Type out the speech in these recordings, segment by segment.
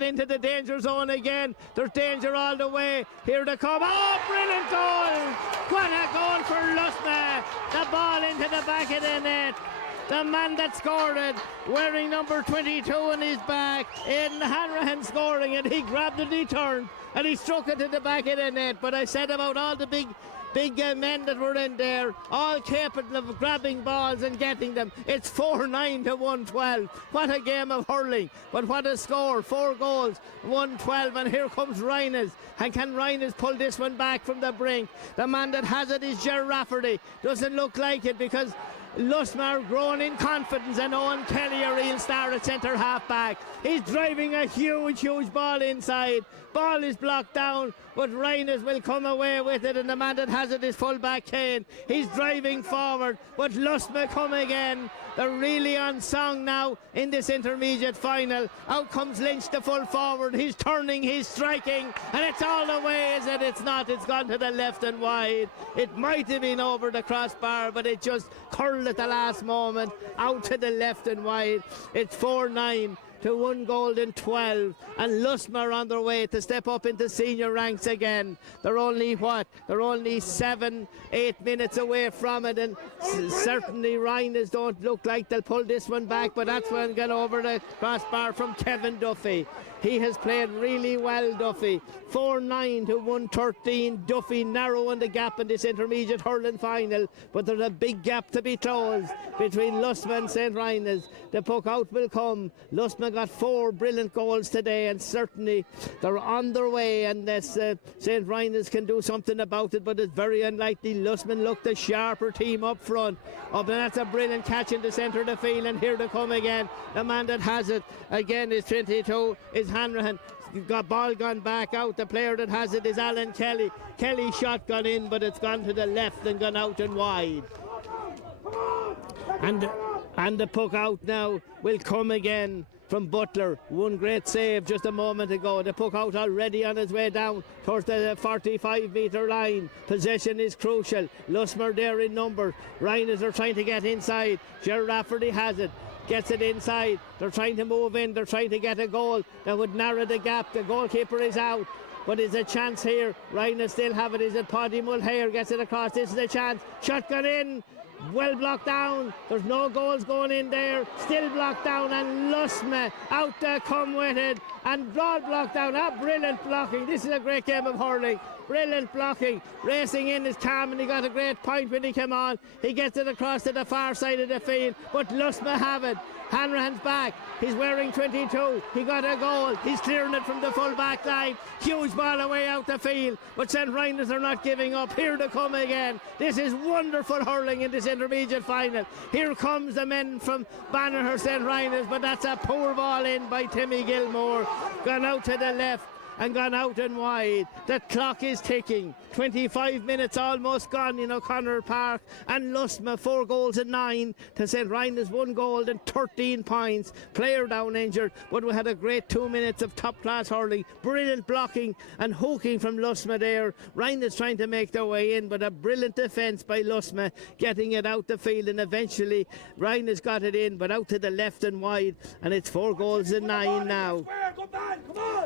into the danger zone again. There's danger all the way. Here they come. Oh, brilliant goal! What a goal for Lusmagh. The ball into the back of the net. The man that scored it, wearing number 22 on his back, Aidan Hanrahan scoring it. He grabbed it, he turned, and he struck it to the back of the net. But I said about all the big men that were in there, all capable of grabbing balls and getting them. It's 4-9 to 112. What a game of hurling, but what a score. 4 goals, 112, and here comes Rynaghs. And can Rynaghs pull this one back from the brink? The man that has it is Ger Rafferty. Doesn't look like it because Lusmagh are growing in confidence, and Owen Kelly, a real star at centre half back. He's driving a huge ball inside. Ball is blocked down, but Rynaghs will come away with it, and the man that has it is full back Kane. He's driving forward, but Lusmagh come again. They're really on song now in this intermediate final. Out comes Lynch, the full forward. He's turning, he's striking, and it's all the way, is it? It's not. It's gone to the left and wide. It might have been over the crossbar, but it just curled at the last moment out to the left and wide. It's 4-9 to 1 goal in 12, and Lusmagh are on their way to step up into senior ranks again. They're only 7-8 minutes away from it, and certainly Rynaghs don't look like they'll pull this one back, but that's one got over the crossbar from Kevin Duffy. He has played really well, Duffy. 4-9 to 113. Duffy narrowing the gap in this intermediate hurling final, but there's a big gap to be closed between Lusmagh and St. Rynaghs. The puck out will come. Lusmagh got 4 brilliant goals today, and certainly they're on their way, and St. Rynaghs can do something about it, but it's very unlikely. Lusmagh looked the sharper team up front. And that's a brilliant catch in the centre of the field, and here they come again. The man that has it again is 22, is Hanrahan. Got ball gone back out. The player that has it is Alan Kelly. Kelly's shot gone in, but it's gone to the left and gone out and wide. And the puck out now will come again from Butler. One great save just a moment ago. The puck out already on its way down towards the 45-metre line. Possession is crucial. Lusmagh there in number. Rynaghs are trying to get inside. Ger Rafferty has it. Gets it inside. They're trying to move in. They're trying to get a goal that would narrow the gap. The goalkeeper is out, but there's a chance here. Rynaghs still have it. Is it Paddy Mulhare gets it across? This is a chance. Shot got in. Well blocked down. There's no goals going in there. Still blocked down, and Lusmagh out there come with it, and broad blocked down. Brilliant blocking. This is a great game of hurling. Brilliant blocking. Racing in is calm, and he got a great point when he came on. He gets it across to the far side of the field, but Lusmagh have it. Hanrahan's back. He's wearing 22. He got a goal. He's clearing it from the full back line. Huge ball away out the field, but St. Rynaghs are not giving up. Here they come again. This is wonderful hurling in this intermediate final. Here comes the men from Banagher St. Rynaghs, but that's a poor ball in by Timmy Gilmore. Gone out to the left and gone out and wide. The clock is ticking. 25 minutes almost gone in O'Connor Park, and Lusmagh 4 goals and 9 to St. Rynaghs 1 goal and 13 points. Player down injured, but we had a great 2 minutes of top class hurling. Brilliant blocking and hooking from Lusmagh there. Rynaghs trying to make their way in, but a brilliant defence by Lusmagh, getting it out the field, and eventually Rynaghs got it in, but out to the left and wide, and it's 4 goals and 9 now.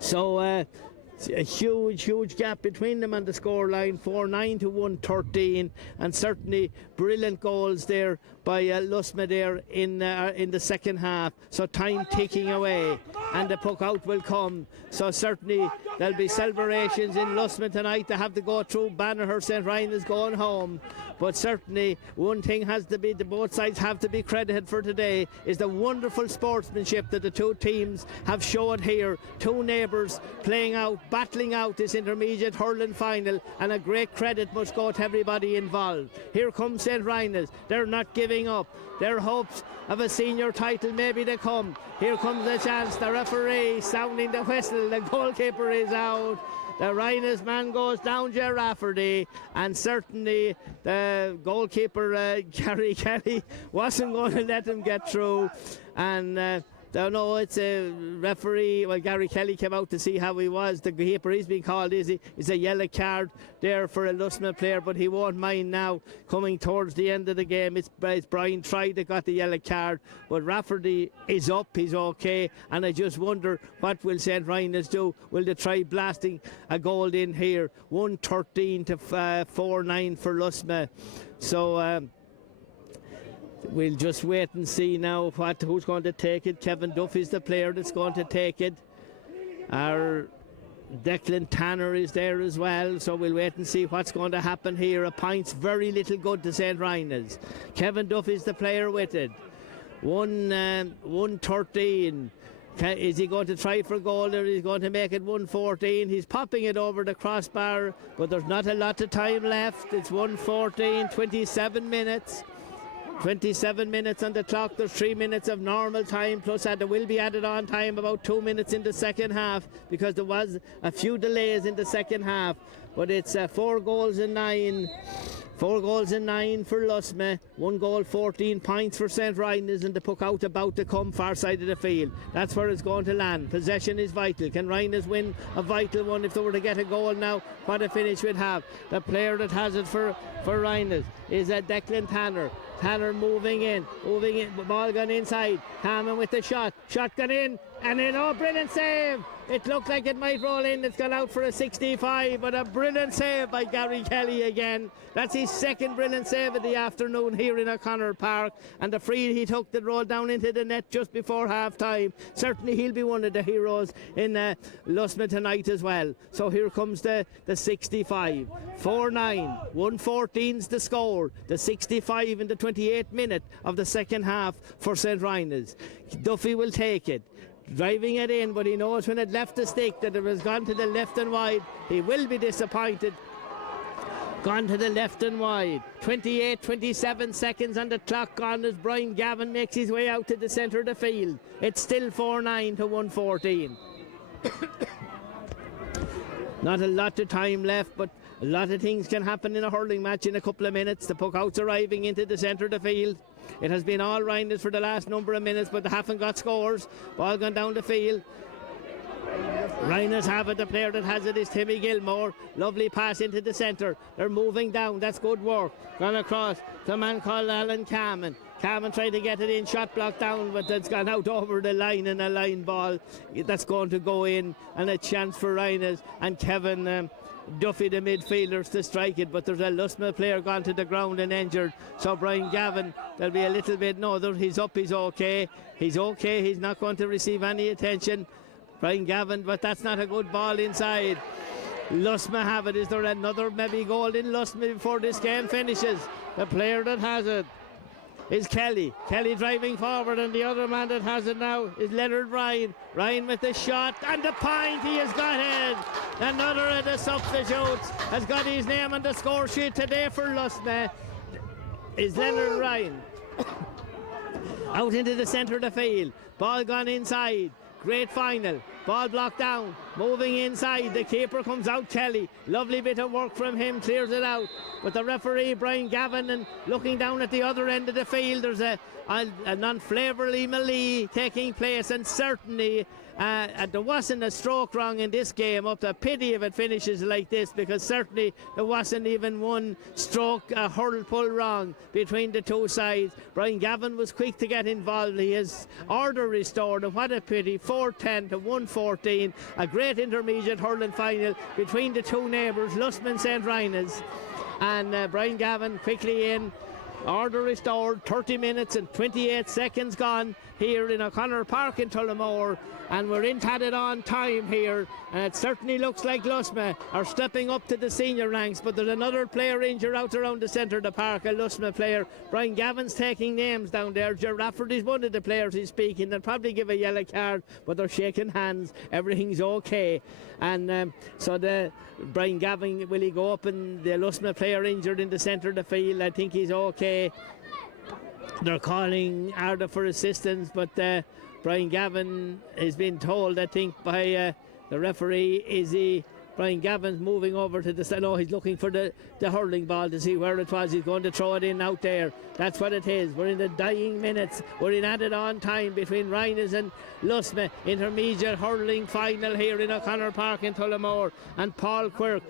So a huge gap between them and the scoreline. 4-9 to 113, and certainly brilliant goals there by Lusmagh there in the second half. So time ticking away, and the puck out will come. So certainly there'll be celebrations in Lusmagh tonight. They have to go through Banagher. St. Rynaghs going home, but certainly one thing has to be, the both sides have to be credited for today, is the wonderful sportsmanship that the two teams have shown here. Two neighbours playing out, battling out this intermediate hurling final, and a great credit must go to everybody involved. Here comes St. Rynaghs. They're not giving up. Their hopes of a senior title, maybe they come. Here comes the chance. The referee sounding the whistle. The goalkeeper is out. The Rynaghs man goes down, Ger Rafferty, and certainly the goalkeeper, Gary Kelly, wasn't going to let him get through. And No, it's a referee. Well, Gary Kelly came out to see how he was. The keeper, he's been called. Is a yellow card there for a Lusmagh player, but he won't mind now coming towards the end of the game. It's Brian Tried that got the yellow card, but Rafferty is up. He's okay, and I just wonder what will St. Rynaghs do. Will they try blasting a goal in here? 113 to 4-9 for Lusmagh. So. We'll just wait and see now who's going to take it. Kevin Duffy's the player that's going to take it. Our Declan Tanner is there as well, so we'll wait and see what's going to happen here. A point's very little good to St. Rynaghs. Kevin Duffy's the player with it. 113. Is he going to try for goal, or is he going to make it 114? He's popping it over the crossbar, but there's not a lot of time left. It's 114, 27 minutes. 27 minutes on the clock. There's 3 minutes of normal time, plus there will be added on time, about 2 minutes in the second half, because there was a few delays in the second half. But it's 4 goals and 9. 4 goals and 9 for Lusmagh. 1 goal, 14 points for St. Rynaghs, and the puck out about to come far side of the field. That's where it's going to land. Possession is vital. Can Rynaghs win a vital one if they were to get a goal now? What a finish we'd have. The player that has it for Rynaghs is Declan Tanner. Tanner moving in, ball gone inside. Hammond with the shot gone in, and then brilliant save. It looked like it might roll in. It's gone out for a 65, but a brilliant save by Gary Kelly again. That's his second brilliant save of the afternoon here in O'Connor Park, and the free he took that rolled down into the net just before half time. Certainly he'll be one of the heroes in Lusmagh tonight as well. So here comes the 65. 4-9, 114's the score. The 65 in the 28th minute of the second half for St. Rynaghs. Duffy will take it, driving it in, but he knows when it left the stick that it was gone to the left and wide. He will be disappointed. Gone to the left and wide. 27 seconds on the clock gone as Brian Gavin makes his way out to the centre of the field. It's still 4-9 to 114. Not a lot of time left, but a lot of things can happen in a hurling match in a couple of minutes. The puck out's arriving into the centre of the field. It has been all Rynaghs for the last number of minutes, but they haven't got scores. Ball gone down the field. Rynaghs have it. The player that has it is Timmy Gilmore. Lovely pass into the centre. They're moving down. That's good work. Gone across to a man called Alan Carman. Carman tried to get it in, shot blocked down, but it's gone out over the line, and a line ball that's going to go in, and a chance for Rynaghs and Kevin Duffy, the midfielders, to strike it. But there's a Lusmagh player gone to the ground and injured, so Brian Gavin, there'll be a little bit, he's up, he's okay, he's not going to receive any attention, Brian Gavin, but that's not a good ball inside. Lusmagh have it. Is there another maybe goal in Lusmagh before this game finishes? The player that has it is Kelly driving forward, and the other man that has it now is Leonard Ryan with the shot and the point. He has got it. Another of the substitutes has got his name on the score sheet today for Lusmagh is Leonard Ryan. Out into the centre of the field, ball gone inside. Great final, ball blocked down, moving inside, the keeper comes out, Kelly, lovely bit of work from him, clears it out, but the referee Brian Gavin, and looking down at the other end of the field, there's a non-flavourly melee taking place, and certainly there wasn't a stroke wrong in this game. Up to pity if it finishes like this, because certainly there wasn't even one stroke hurl pull wrong between the two sides. Brian Gavin was quick to get involved. He has order restored, and what a pity. 4-10 to 114, a great intermediate hurling final between the two neighbours, Lusmagh and St. Rynaghs, and Brian Gavin quickly in. Order restored, 30 minutes and 28 seconds gone here in O'Connor Park in Tullamore, and we're in added on time here, and it certainly looks like Lusmagh are stepping up to the senior ranks, but there's another player injured out around the centre of the park, a Lusmagh player. Brian Gavin's taking names down there. Ger Rafferty's one of the players he's speaking. They'll probably give a yellow card, but they're shaking hands. Everything's okay, and so the Brian Gavin, will he go up, and the Lusmagh player injured in the centre of the field, I think he's okay. They're calling Arda for assistance, but Brian Gavin has been told, I think, by the referee, is he Brian Gavin's moving over to the side. No, he's looking for the hurling ball to see where it was. He's going to throw it in out there. That's what it is. We're in the dying minutes. We're in added on time between Rynaghs and Lusmagh. Intermediate hurling final here in O'Connor Park in Tullamore. And Paul Quirk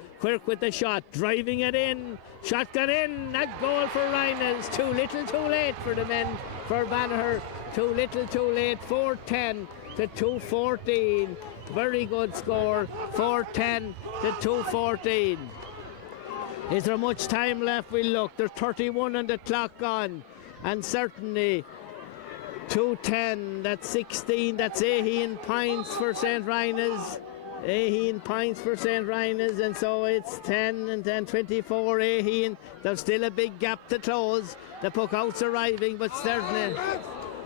with the shot, driving it in. Shot got in. A goal for Rynaghs. Too little, too late for the men for Banagher. Too little, too late. 4-10 to 2-14. Very good score. 4-10 to 2-14. Is there much time left? We'll look. There's 31 on the clock gone. And certainly 2-10. That's 16. That's 18 points for St. Rynaghs. 18 points for St. Rynaghs, and so it's 10 and then 24, 18. There's still a big gap to close. The puck-outs arriving, but certainly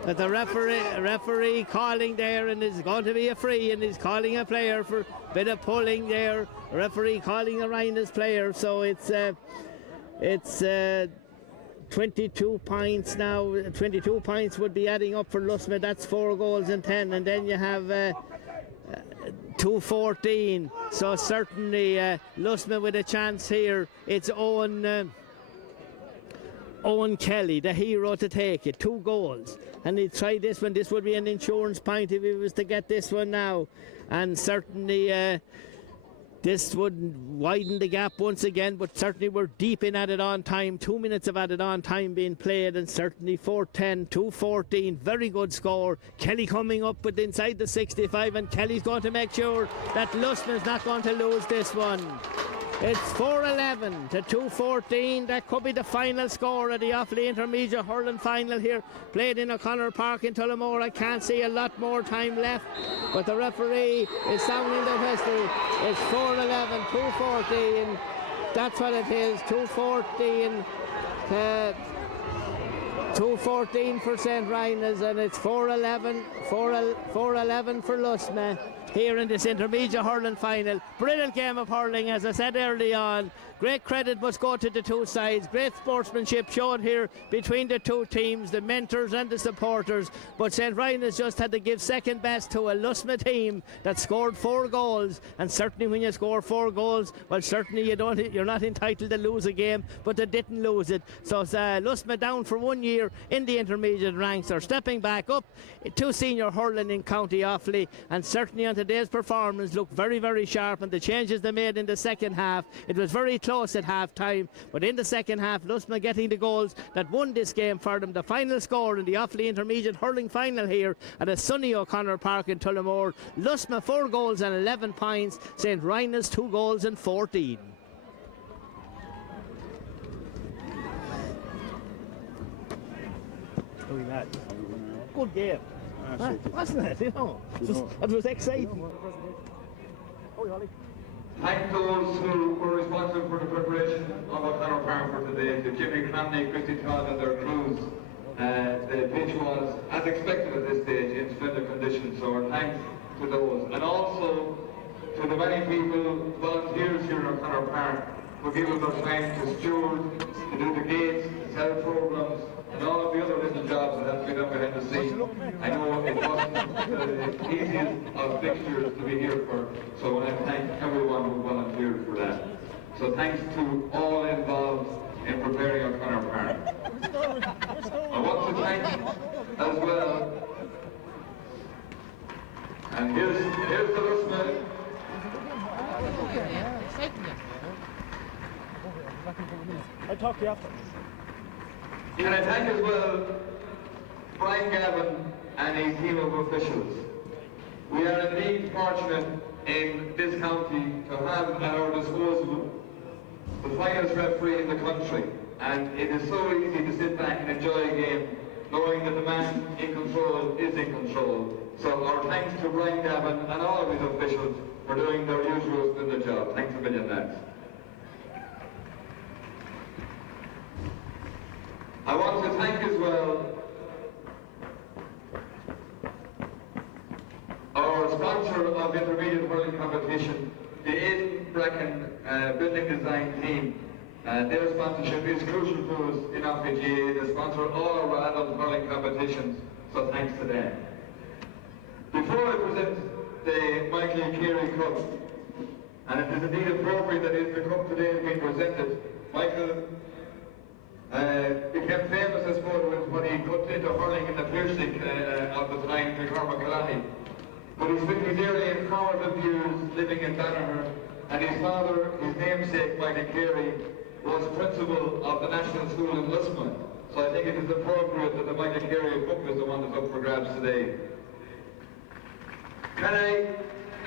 that the referee calling there, and it's going to be a free, and he's calling a player for a bit of pulling there. Referee calling a Rynaghs player, so it's 22 points now. 22 points would be adding up for Lusmagh. That's 4 goals and 10, and then you have 2-14. So certainly Lusmagh with a chance here. It's Owen Kelly, the hero, to take it. 2 goals, and he'd try this one. This would be an insurance point if he was to get this one now, and certainly this would widen the gap once again, but certainly we're deep in added on time. 2 minutes of added on time being played, and certainly 4-10, 2-14. Very good score. Kelly coming up with inside the 65, and Kelly's going to make sure that Lusmagh's not going to lose this one. It's 4-11 to 2-14. That could be the final score of the Offaly Intermediate Hurling final here, played in O'Connor Park in Tullamore. I can't see a lot more time left, but the referee is sounding the whistle. It's 4-11, 2-14. That's what it is. 2-14. 2-14 for St. Rynaghs, and it's 4-11 for Lusmagh here in this intermediate hurling final. Brilliant game of hurling, as I said early on. Great credit must go to the two sides. Great sportsmanship shown here between the two teams, the mentors and the supporters. But St. Rynaghs just had to give second best to a Lusmagh team that scored 4 goals. And certainly when you score 4 goals, well, certainly you're not entitled to lose a game, but they didn't lose it. So Lusmagh down for 1 year in the intermediate ranks are stepping back up to senior hurling in County Offaly, and certainly on today's performance looked very, very sharp, and the changes they made in the second half. It was very close at half time, but in the second half Lusmagh getting the goals that won this game for them. The final score in the Offaly Intermediate Hurling final here at a sunny O'Connor Park in Tullamore: Lusmagh 4 goals and 11 points, St. Rynaghs 2 goals and 14. Good game, wasn't it? It was exciting. Thank those who were responsible for the preparation of O'Connor Park for today, to Jimmy Cramney, Christy Todd and their crews. The pitch was, as expected at this stage, in splendid condition, so our thanks to those. And also to the many people, volunteers here in O'Connor Park, who give us their time to steward, to do the gates, to sell programmes, and all of the other little jobs that have to be done behind the scenes. I know it wasn't the easiest of fixtures to be here for, so I thank everyone who volunteered for that. So thanks to all involved in preparing O'Connor Park. I want to thank as well, and here's the Lusmagh. I'll talk to you after. Can I thank as well Brian Gavin and his team of officials. We are indeed fortunate in this county to have at our disposal the finest referee in the country, and it is so easy to sit back and enjoy a game knowing that the man in control is in control. So our thanks to Brian Gavin and all of his officials for doing their usual splendid job. Thanks a million, lads. I want to thank as well our sponsor of intermediate hurling competition, the Aidan Bracken building design team. Their sponsorship is crucial to us in Offaly. They sponsor all our adult hurling competitions, so thanks to them. Before I present the Michael Carey Cup, And it is indeed appropriate that the cup today is being presented. Michael became famous, I suppose, when he got into hurling in the Piercing of the time to Cormac. But he spent his early and formative years living in Bannerher, and his father, his namesake, Michael Carey, was principal of the National School in Lusmagh. So I think it is appropriate that the Michael Carey Cup is the one that's up for grabs today. Can I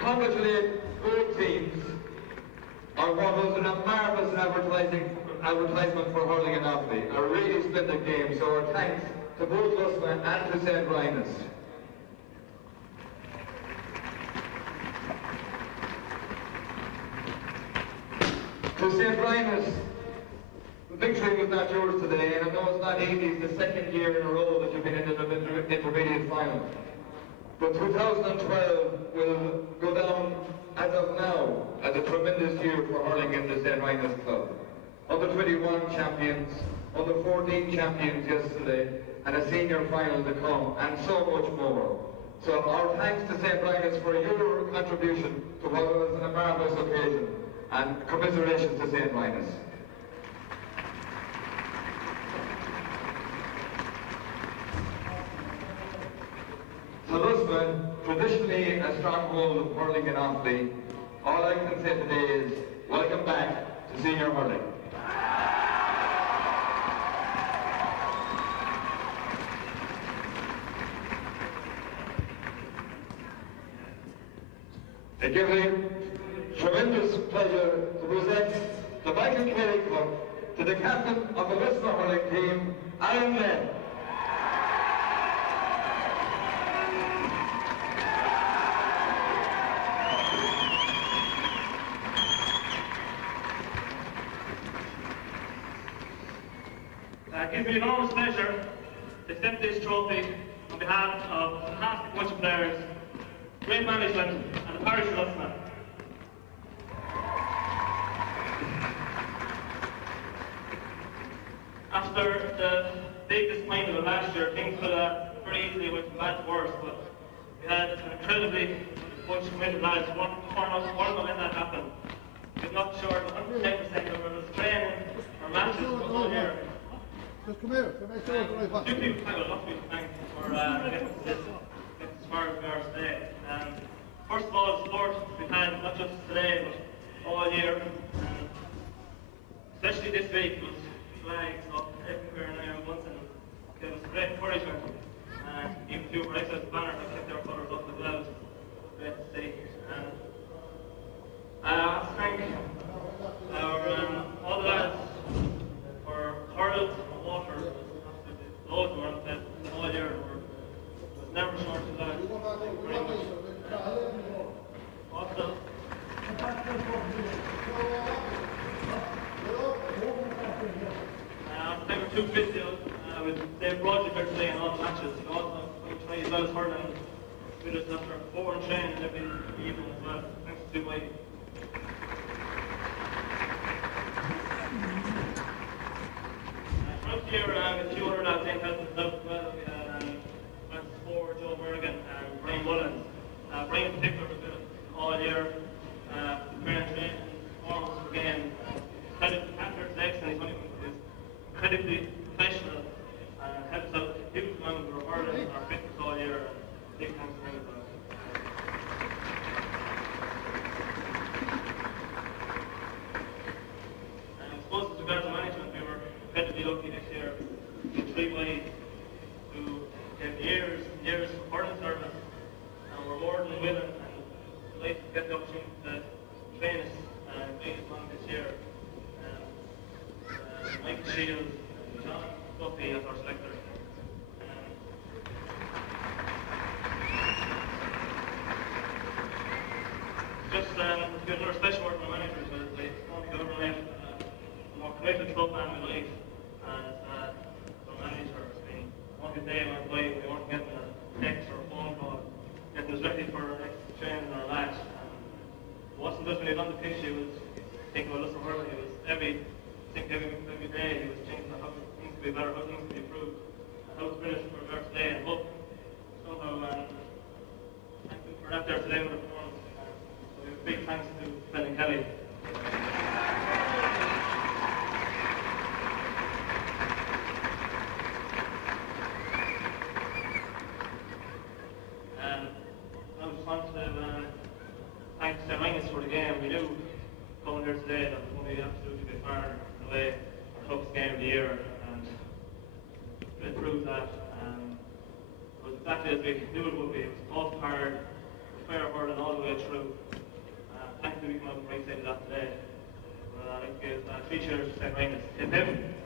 congratulate both teams on what was a marvellous advertisement for hurling in Offaly. A really splendid game, so our thanks to both Lusmagh and to St. Rynaghs. To St. Rynaghs, the victory was not yours today, and I know it's not easy. It's the second year in a row that you've been in the intermediate final. But 2012 will go down, as of now, as a tremendous year for hurling in the St. Rynaghs Club. Under 21 champions, under 14 champions yesterday, and a senior final to come, and so much more. So our thanks to St. Rynaghs for your contribution to what was a marvellous occasion, and commiserations to St. Rynaghs. To Lusmagh, traditionally a stronghold of hurling in Offaly, all I can say today is welcome back to senior hurling. It gives me tremendous pleasure to present the Michael Carey Cup to the captain of the Lusmagh hurling team, Alan Glenn. It gives me enormous pleasure to accept this trophy on behalf of a fantastic bunch of players, great management, and the parish of Lusmagh. After the big disappointment of last year, things could have very easily went from bad to worse, but we had an incredibly bunch of committed lads who weren't going to let that happen. We've not short of 110% of our training, our matches for the whole year. Just come here, come make sure it's the right Two people thank a lot of people thank for getting as far as we are today. First of all, support we've had not just today but all year. Especially this week was flags up everywhere now once, and it was great encouragement. Even a few right sides of the banner that kept their colours up as well. Great to see. I thank all the lads for hurls. Water, loads were on the all year. Was never short of that. Thank you very much. Also, thank you to Physio with Dave Broderick here today in all the matches. We also try as well as hurling with us after 4 and training every evening as well. Thanks to Whitey. Here with 200 lads in health and stuff as well. We had Francis Ford, Joe Merrigan, and Brian Mullins. Brian in particular was with us all year. Training, performance again. Credit to Patrick's excellent. He's incredibly professional and helps out a huge amount of our hurling and our fitness all year. Big thanks to him as well. I suppose with regards to management, we were incredibly lucky this year. 3 ways to get years and years of hurling service, and we're more than willing and delighted to get the opportunity to train us and bring us along this year. Mike Shields and John Duffy as our selector. Just to give another special word from the managers, they want to overlap a more committed club man we like. One good day went by, we weren't getting a text or a phone call, getting us ready for our next training or match. It wasn't just when he was on the pitch, he was thinking about Lusmagh hurling. He was every day he was thinking how things could be better, how things could be improved, how to finish for there today, and hope somehow thank you for that there today with the performance. So we have big thanks to Ben and Kelly St. Rynaghs for the game. We knew going here today that it was going to be absolutely by far and away the toughest game of the year, and it proved that. It was exactly as we knew it would be. It was tough, hard, fair hurling all the way through. Thankfully we came out and right side of that today. I'd like to give 3 cheers to St. Rynaghs.